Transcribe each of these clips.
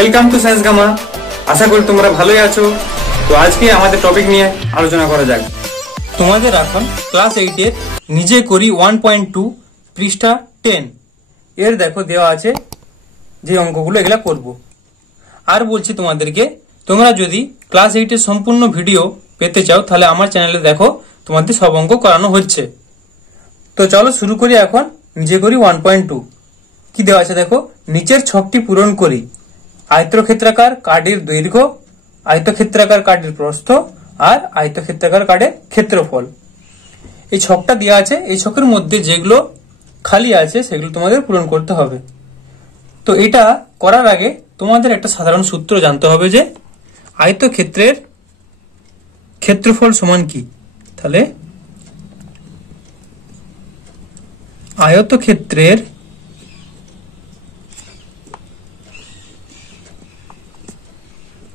Welcome to science gamma. আশা করি তোমরা ভালোই আছো। তো আজকে আমাদের টপিক নিয়ে আলোচনা করা যাক। তোমাদের এখন ক্লাস 8 এর নিজে করি 1.2 পৃষ্ঠা 10 এর দেখো দেওয়া আছে যে অঙ্কগুলো এগুলা করব। আর বলছি তোমাদেরকে, তোমরা যদি ক্লাস 8 এর সম্পূর্ণ ভিডিও পেতে চাও তাহলে আমার চ্যানেলে দেখো, তোমাদের সব অঙ্ক করানো হচ্ছে। তো চলো শুরু করি এখন নিজে করি 1.2। কি দেওয়া আছে দেখো, নিচের ছকটি পূরণ করি। আয়তক্ষেত্রাকার কার্ডের দৈর্ঘ্য, আয়তক্ষেত্রাকার কার্ডের প্রস্থ আর আয়তক্ষেত্রাকার কার্ডের ক্ষেত্রফল। এই ছকটা দেওয়া আছে, এই ছকের মধ্যে যেগুলো খালি আছে সেগুলো তোমাদের পূরণ করতে হবে। তো এটা করার আগে তোমাদের একটা সাধারণ সূত্র জানতে হবে যে আয়তক্ষেত্রের ক্ষেত্রফল সমান কি। তাহলে আয়তক্ষেত্রের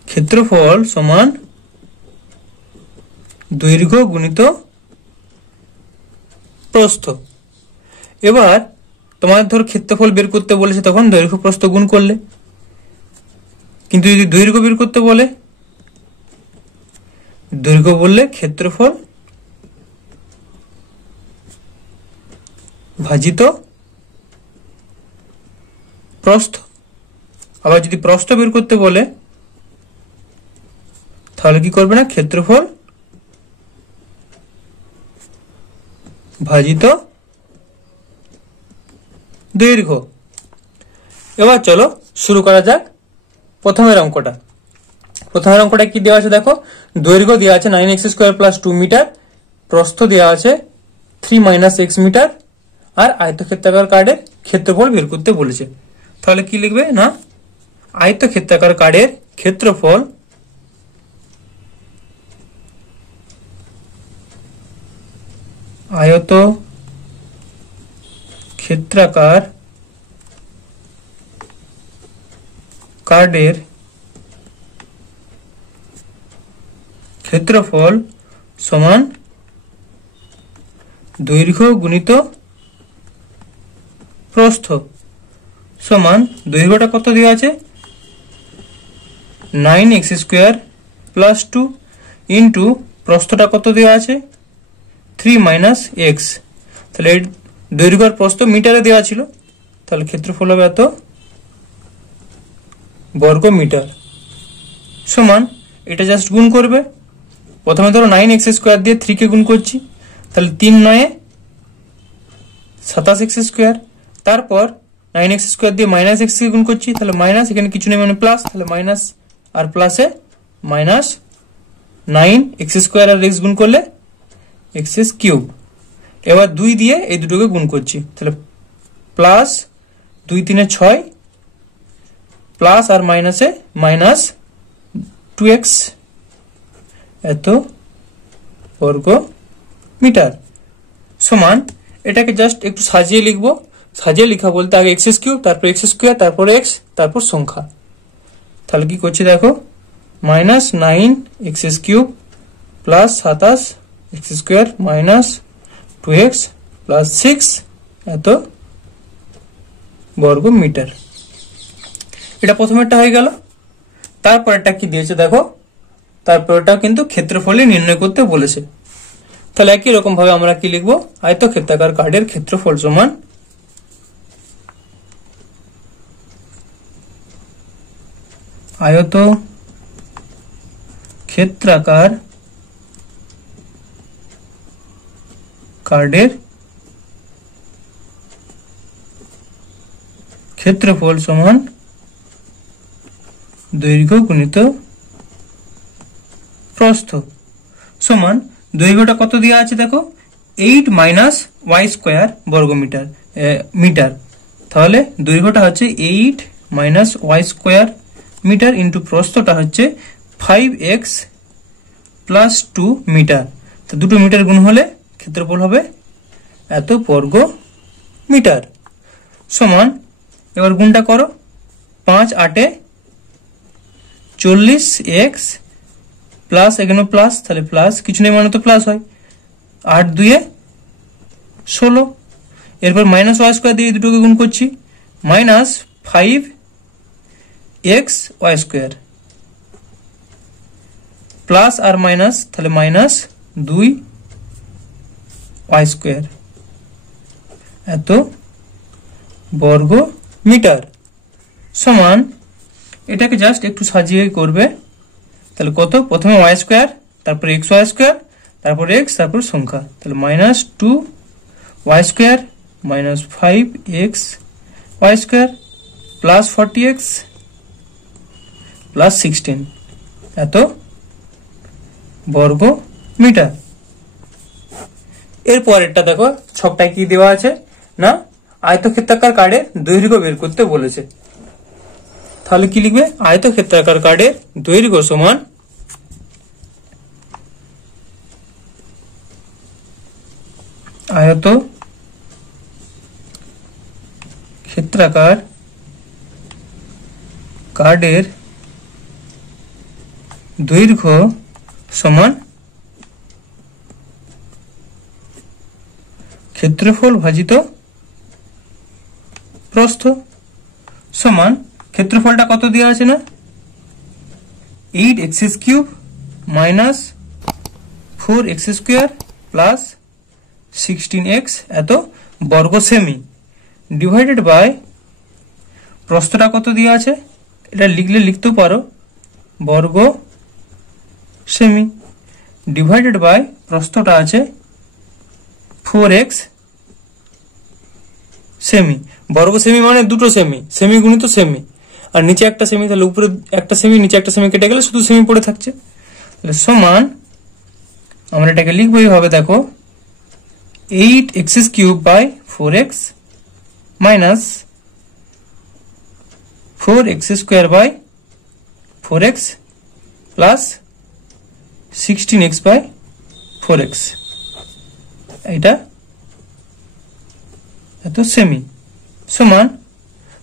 ক্ষেত্রফল সমান দৈর্ঘ্য গুণিত প্রস্থ। এবার তোমাদের ধর ক্ষেত্রফল বের করতে বলেছে, তখন দৈর্ঘ্য প্রস্থ গুণ করলে। কিন্তু যদি দৈর্ঘ্য বের করতে বলে, দৈর্ঘ্য বললে ক্ষেত্রফল ভাজিত প্রস্থ। আবার যদি প্রস্থ বের করতে বলে তাহলে কি করবে না, ক্ষেত্রফল ভাজিত দৈর্ঘ্য। এবার চলো শুরু করা যাক প্রথমের অঙ্কটা। প্রথমের অঙ্কটা কি দেওয়া আছে দেখো, দৈর্ঘ্য দেওয়া আছে 9x² + 2 মিটার, প্রস্থ দেওয়া আছে 3 - x মিটার, আর আয়তক্ষেত্রাকার কার্ডের ক্ষেত্রফল বের করতে বলেছে। তাহলে কি লিখবে না, আয়তক্ষেত্রাকার কার্ডের ক্ষেত্রফল আয়তক্ষেত্রাকার কার্ডের ক্ষেত্রফল সমান দৈর্ঘ্য গুণিত প্রস্থ। সমান দৈর্ঘ্যটা কত দেওয়া আছে, 9x² + 2 ইন্টু প্রস্থটা কত দেওয়া আছে, 3 - x। তাহলে এই দৈর্ঘ্য আর প্রস্থ মিটারে দেওয়া ছিল, তাহলে ক্ষেত্রফল হবে এত বর্গ মিটার। সমান এটা জাস্ট গুণ করবে। প্রথমে ধরো 9x² দিয়ে 3 কে গুণ করছি, তাহলে 3 × 9 = 27x²। তারপর 9x² দিয়ে -x কে গুণ করছি, তাহলে মাইনাস, এখানে কিছু নেই মানে প্লাস, তাহলে মাইনাস আর প্লাসে মাইনাস 9x² আর x গুণ করলে x³। এবার 2 দিয়ে এই দুটোকে গুণ করছি, তাহলে প্লাস 2 × 3 = 6, প্লাস আর মাইনাসে মাইনাস 2x এত বর্গ মিটার। সমান এটাকে জাস্ট একটু সাজিয়ে লিখবো। সাজিয়ে লেখা বলতে আগে x³ তারপর x², তারপর x, তারপর সংখ্যা। তাহলে কি করছি দেখো, -9x³ + 27x² - 2x + 6 এত বর্গ মিটার। এটা প্রথমেরটা হয়ে গেল। তারপরেরটা কি দিয়েছে দেখো, তারপরটা কিন্তু ক্ষেত্রফল নির্ণয় করতে বলেছে। তাহলে একই রকম ভাবে আমরা কি লিখবো, আয়তক্ষেত্রাকার কার্ডের ক্ষেত্রফল সমান আয়তক্ষেত্রাকার কার্ডের ক্ষেত্রফল সমান দৈর্ঘ্য গুণিত প্রস্থ। সমান দৈর্ঘ্যটা কত দেওয়া আছে দেখো, 8 - y² বর্গ মিটার। তাহলে দৈর্ঘ্যটা হচ্ছে 8 - y² মিটার ইন্টু প্রস্থটা হচ্ছে 5x + 2 মিটার। তো দুটো মিটার গুণ হলে ক্ষেত্রফল হবে এত বর্গ মিটার। সমান এবার গুণটা করো, 5 × 8 = 40x প্লাস, এখানে প্লাস, তাহলে প্লাস কিছু নেই মানে তো প্লাস হয়, 8 × 2 = 16। এরপর -y² দিয়ে দুটোকে গুণ করছি, -5 এক্স ওয়াই স্কোয়ার প্লাস আর মাইনাস তাহলে মাইনাস 2 ওয়াই স্কোয়ার এত বর্গ মিটার সমান এটাকে জাস্ট একটু সাজিয়ে করবে তাহলে কত প্রথমে ওয়াই স্কোয়ার তারপর এক্স ওয়াই স্কোয়ার তারপর এক্স তারপর সংখ্যা তাহলে minus 2 Y square minus 5 X Y square plus 40x plus 16 এত বর্গ মিটার। এর পরেরটা দেখো ছকটায় কি দেওয়া আছে না আয়তক্ষেত্রাকার কার্ডের দৈর্ঘ্য বের করতে বলেছে। তাহলে কি লিখবে আয়তক্ষেত্রাকার কার্ডের দৈর্ঘ্য সমান আয়ত ক্ষেত্রাকার কার্ডের দৈর্ঘ্য সমান ক্ষেত্রফল ভাজিত প্রস্থ সমান ক্ষেত্রফলটা কত দেওয়া আছে না 8x³ minus 4x square plus 16x এত বর্গ সেমি ডিভাইডেড বাই প্রস্থটা কত দেওয়া আছে এটা লিখলে লিখতেও পারো বর্গ সেমি ডিভাইডেড বাই প্রস্থটা আছে 4x সেমি বর্গ সেমি মানে দুটো সেমি সেমি গুণিত সেমি আর নিচে একটা সেমি তাহলে উপরে একটা সেমি নিচে একটা সেমি কেটে গেলে শুধু সেমি পড়ে থাকছে তাহলে সমান আমরা এটাকে লিখবো এইভাবে দেখো 8x³ by 4x minus 4x square by 4x plus 16x by 4x এটা এত সেমি সমান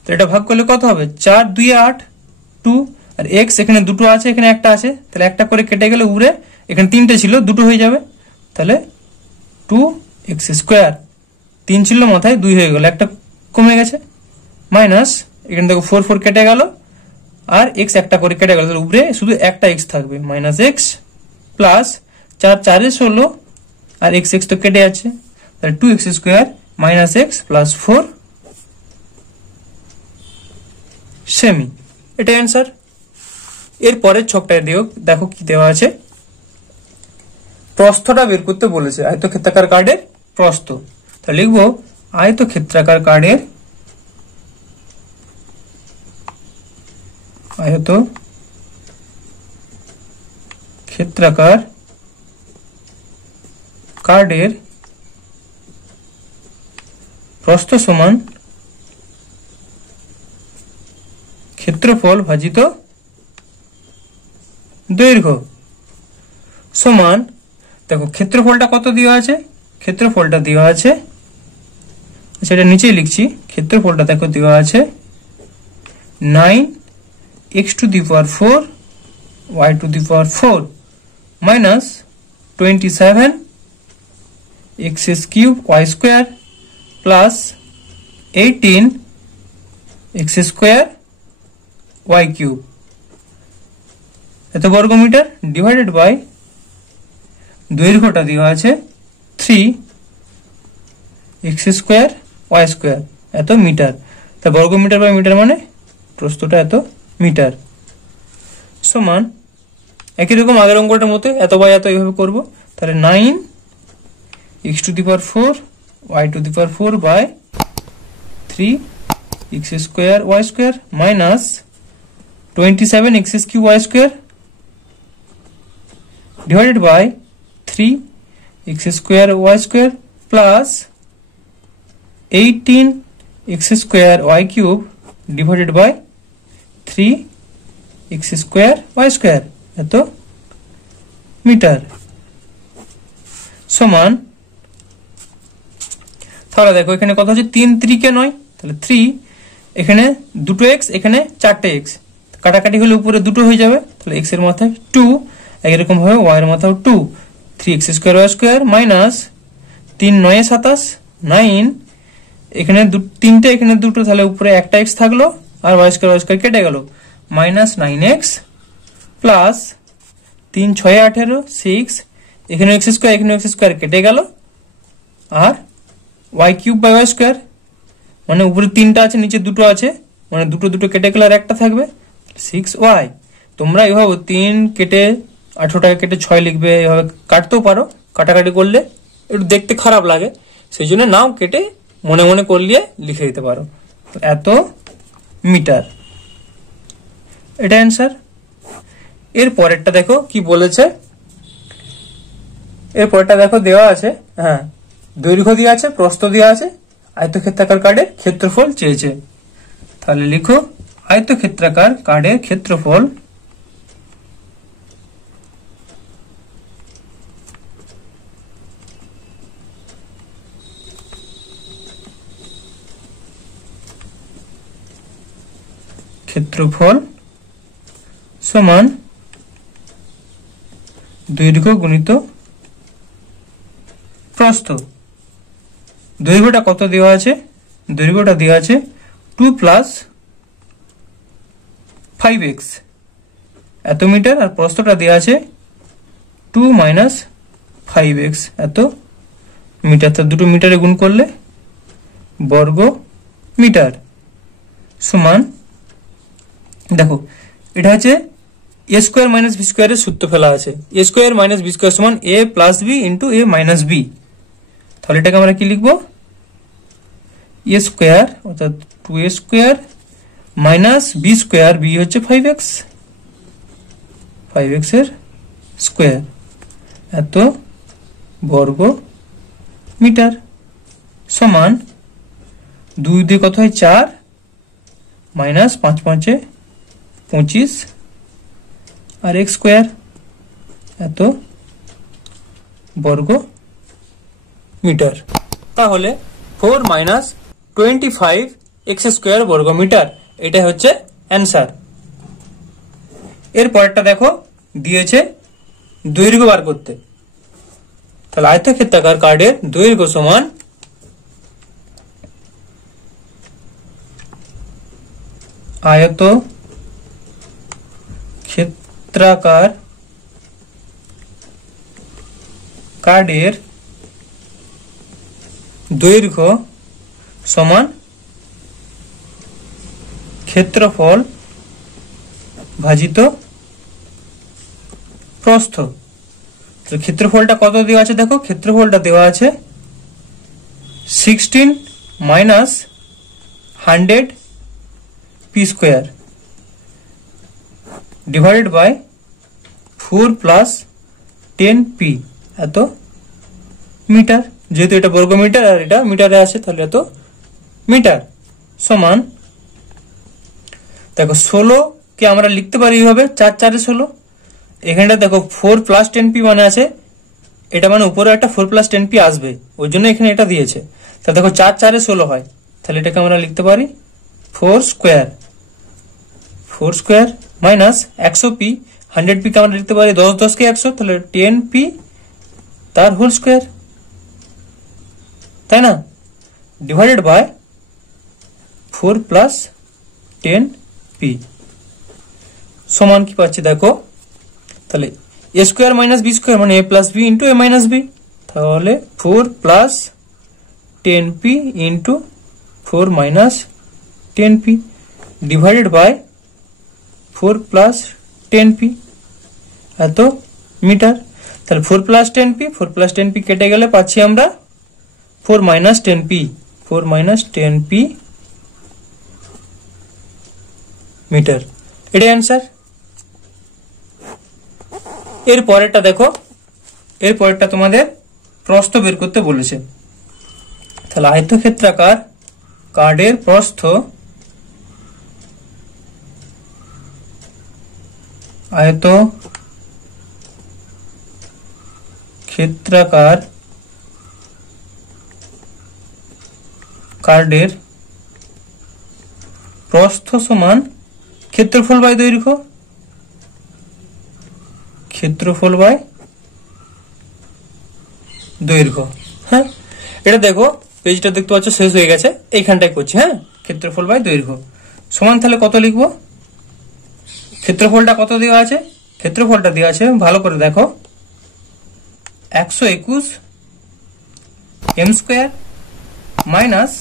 তো এটা ভাগ করলে কত হবে 4 2 8 2 আর x এখানে দুটো আছে এখানে একটা আছে তাহলে একটা করে কেটে গেলে উপরে এখানে তিনটে ছিল দুটো হয়ে যাবে তাহলে 2x স্কোয়ার 3 ছিল মাথায় 2 হয়ে গেল একটা কমে গেছে মাইনাস এখানে দেখো 4 4 কেটে গেল আর x একটা করে কেটে গেল তাহলে উপরে শুধু একটা x থাকবে মাইনাস x প্লাস 4 4 16 আর x x তো কেটে যাচ্ছে তাহলে 2x square minus x plus 4 semi এটা অ্যান্সার। এর পরের ছকটায় দেখো কি দেওয়া আছে প্রস্থটা বের করতে বলেছে আয়তক্ষেত্রাকার কার্ডের প্রস্থ তাহলে লিখবো আয়তক্ষেত্রাকার কার্ডের ক্ষেত্রাকার কার্ডের প্রস্থ সমান ক্ষেত্রফল ভাজিত দৈর্ঘ্য সমান দেখো ক্ষেত্রফলটা কত দেওয়া আছে ক্ষেত্রফলটা দেওয়া আছে সেটা নিচে লিখছি ক্ষেত্রফলটা দেখো দেওয়া আছে 9x⁴ y⁴ minus 27x³ y² plus 18x² y³ এত বর্গ মিটার ডিভাইডেড বাই দৈর্ঘ্যটা দেওয়া আছে 3x² y² এত মিটার তা বর্গ মিটার বাই মিটার মানে প্রস্থটা এত মিটার সমান একই রকম আগের অঙ্কটার মতো এত বাই এত এইভাবে করব তাহলে 9x⁴ y⁴ by 3x² y² minus 27x³ y² divided by 3x² y² plus 18x² y³ divided by 3x² y² এত মিটার সমান তাহলে দেখো এখানে কত হচ্ছে 3 3 কে 9 তাহলে 3 এখানে দুটো x এখানে চারটে x কাটাকাটি হলে উপরে দুটো হয়ে যাবে তাহলে x এর মাথায় 2 এরকম ভাবে y এর মাথায় 2 3x² y² মাইনাস 3 9 27 9 এখানে তিনটে এখানে দুটো তাহলে উপরে একটা x থাকলো আর y² কেটে গেল মাইনাস 9x প্লাস 3 6 18 6 এখানে x স্কয়ার এখানে x স্কয়ার কেটে গেল আর y cube by y square মানে উপরে 3টা আছে নিচে দুটো আছে মানে দুটো দুটো কেটে গেল আর একটা থাকবে 6y। তোমরা এভাবে 3 কেটে 18 টাকা কেটে 6 লিখবে, এভাবে কাটতেও পারো, কাটাকাটি করলে একটু দেখতে খারাপ লাগে সেই জন্য নাও কেটে মনে মনে করলে লিখে দিতে পারো। এত মিটার, এটা অ্যান্সার। এর পরেরটা দেখো কি বলেছে, এর পরেরটা দেখো দেওয়া আছে, হ্যাঁ দৈর্ঘ্য দেওয়া আছে, প্রস্থ দেওয়া আছে, আয়তক্ষেত্রাকার কার্ডের ক্ষেত্রফল চেয়েছে। তাহলে লিখো আয়তক্ষেত্রাকার কার্ডের ক্ষেত্রফল সমান দৈর্ঘ্য গুণিত প্রস্থ। দৈর্ঘ্যটা কত দেওয়া আছে, দৈর্ঘ্যটা দেওয়া আছে 2 প্লাস 5x এত মিটার, আর প্রস্থটা দেওয়া আছে 2 মাইনাস 5x এত মিটার। তো দুটো মিটারে গুণ করলে বর্গ মিটার সমান, দেখো এটা হচ্ছে a স্কয়ার মাইনাস b স্কয়ারের সূত্র ফেলা আছে, a square minus b square সমান a plus b into a minus b। তাহলে এটাকে আমরা কি লিখবো, a স্কয়ার অর্থাৎ 2a square minus b square, b হচ্ছে 5x, 5x এর স্কয়ার এত বর্গ মিটার সমান 2 দিয়ে কত হয় 4 মাইনাস 5 5 25 আর x স্কয়ার এত বর্গ মিটার। তাহলে 4 মাইনাস 25 x স্কয়ার বর্গ মিটার, এটা হচ্ছে অ্যান্সার। এর পরেরটা দেখো দিয়েছে দৈর্ঘ্য বার করতে। তাহলে আয়তক্ষেত্রাকার কার্ডের দৈর্ঘ্য সমান আয়ত ক্ষেত্রাকার কার্ডের দৈর্ঘ্য সমান ক্ষেত্রফল ভাজিত প্রস্থ। তো ক্ষেত্রফলটা কত দেওয়া আছে, দেখো ক্ষেত্রফলটা দেওয়া আছে 16 minus 100 p square divided by 4 plus 10p এত মিটার। যেহেতু এটা বর্গ মিটার আর এটা মিটারে আছে তাহলে এত মিটার সমান, দেখো 16 কে আমরা লিখতে পারি এইভাবে 4 4 16। এখানটা দেখো 4 প্লাস 10p মানে আছে, এটা মানে উপরে একটা 4 প্লাস 10p আসবে, ওই জন্য এখানে এটা দিয়েছে। তাহলে দেখো 4 4 16 হয়, তাহলে এটাকে আমরা লিখতে পারি 4 square, 4 square minus 100p, 100p কে আমরা লিখতে পারি 10 10 কে 100, তাহলে 10p তার হোল স্কয়ার, তাই না, ডিভাইডেড বাই 4 প্লাস 10p সমান কি পাচ্ছি দেখো, তাহলে a square minus b square মানে a plus b into a minus b। তাহলে 4 plus 10p into 4 minus 10p divided by 4 plus 10p এত মিটার। তাহলে 4 প্লাস 10p, 4 প্লাস 10p কেটে গেলে পাচ্ছি আমরা 4 minus 10p, 4 minus 10p metre, এটাই answer. এর পরেরটা দেখো, এর পরেরটা তোমাদের প্রস্থ বের করতে বলেছে। তাহলে আয়তক্ষেত্রাকার কার্ডের প্রস্থ আয়তক্ষেত্রাকার কার্ডের প্রস্থ সমান ক্ষেত্রফল বাই দৈর্ঘ্য, ক্ষেত্রফল বাই দৈর্ঘ্য। হ্যাঁ এটা দেখো পেজটা দেখতে পাচ্ছ শেষ হয়ে গেছে, এইখানটাই করছি। হ্যাঁ ক্ষেত্রফল বাই দৈর্ঘ্য সমান, তাহলে কত লিখবো ক্ষেত্রফলটা কত দেওয়া আছে? ক্ষেত্রফলটা দেওয়া আছে ভালো করে দেখো, 121 m square minus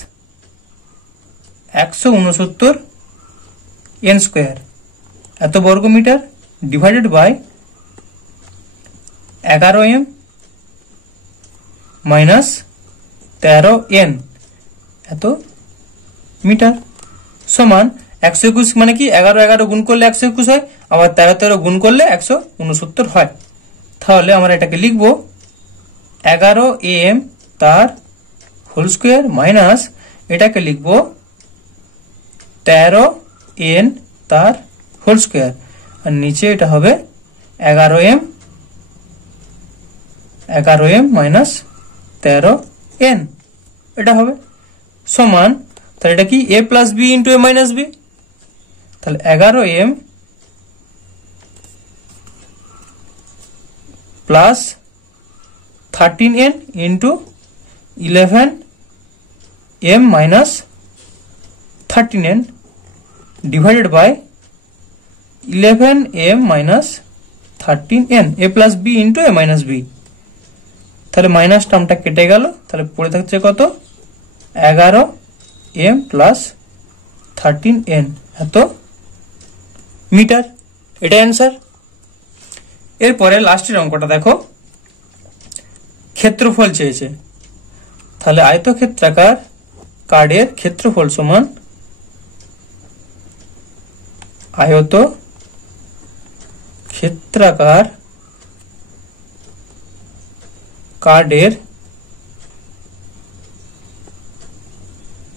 169 n square এত বর্গ metre divided by 11m minus 13n এত মিটার সমান 121 মানে কি 11 গুণ করলে 121 হয়, আবার 13 গুণ করলে 169 হয়। তাহলে আমরা এটাকে লিখব 11am তার হোল স্কয়ার মাইনাস এটাকে লিখব 13n তার হোল স্কয়ার, আর নিচে এটা হবে 11m মাইনাস 13n এটা হবে সমান, তাহলে এটা কি a plus b into a minus b, তাহলে 11m plus 13n into 11m minus 13n divided by 11m minus 13n a plus b into a minus b। তাহলে মাইনাস টার্মটা কেটে গেল, তাহলে পড়ে থাকছে কত 11m প্লাস 13n এত মিটার, এটা অ্যান্সার। এরপরে লাস্টের অঙ্কটা দেখো, ক্ষেত্রফল চেয়েছে। তাহলে আয়তক্ষেত্রাকার কার্ডের ক্ষেত্রফল সমান আয়ত ক্ষেত্রাকার কার্ডের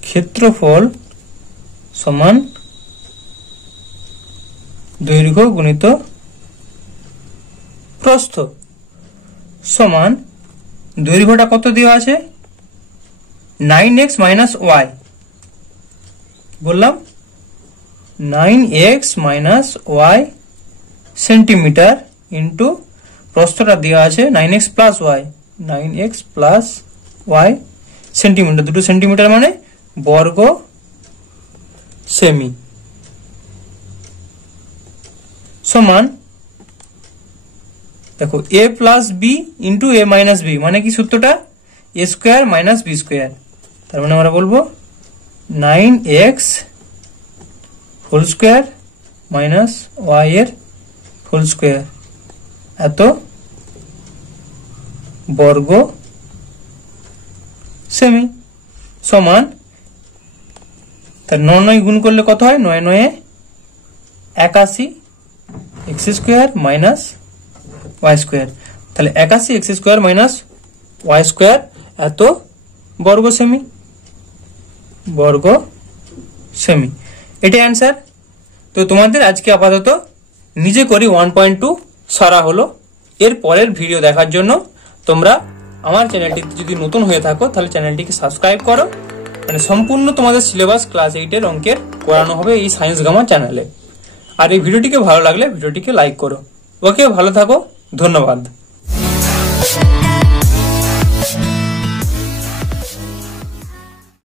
ক্ষেত্রফল সমান দৈর্ঘ্য গুণিত প্রস্থ সমান দৈর্ঘ্যটা কত দেওয়া আছে 9x মাইনাস y, বললাম 9x minus y centimetre into প্রস্থটা দেওয়া আছে 9x plus y, 9x plus y centimetre, দুটো সেন্টিমিটার মানে বর্গ সেমি সমান দেখো a plus b into a minus b মানে কি সূত্রটা a square minus b square, তার মানে আমরা বলবো 9x whole square minus y এর হোল স্কোয়ার এত বর্গ সেমি সমান, তার 9 গুণ করলে কত হয় 9 9 81 x square minus y square, তাহলে 81 x square minus y square এত বর্গ সেমি, বর্গ সেমি এটাই অ্যান্সার। তো তোমাদের আজকে আপাতত নিজে করি 1.2 সারা হলো। এর পরের ভিডিও দেখার জন্য তোমরা আমার চ্যানেলটিতে যদি নতুন হয়ে থাকো তাহলে চ্যানেলটিকে সাবস্ক্রাইব করো, মানে সম্পূর্ণ তোমাদের সিলেবাস ক্লাস 8 এর অঙ্কের করানো হবে এই সায়েন্স গামা চ্যানেলে। আর এই ভিডিওটিকে ভালো লাগলে ভিডিওটিকে লাইক করো। ওকে, ভালো থাকো, ধন্যবাদ।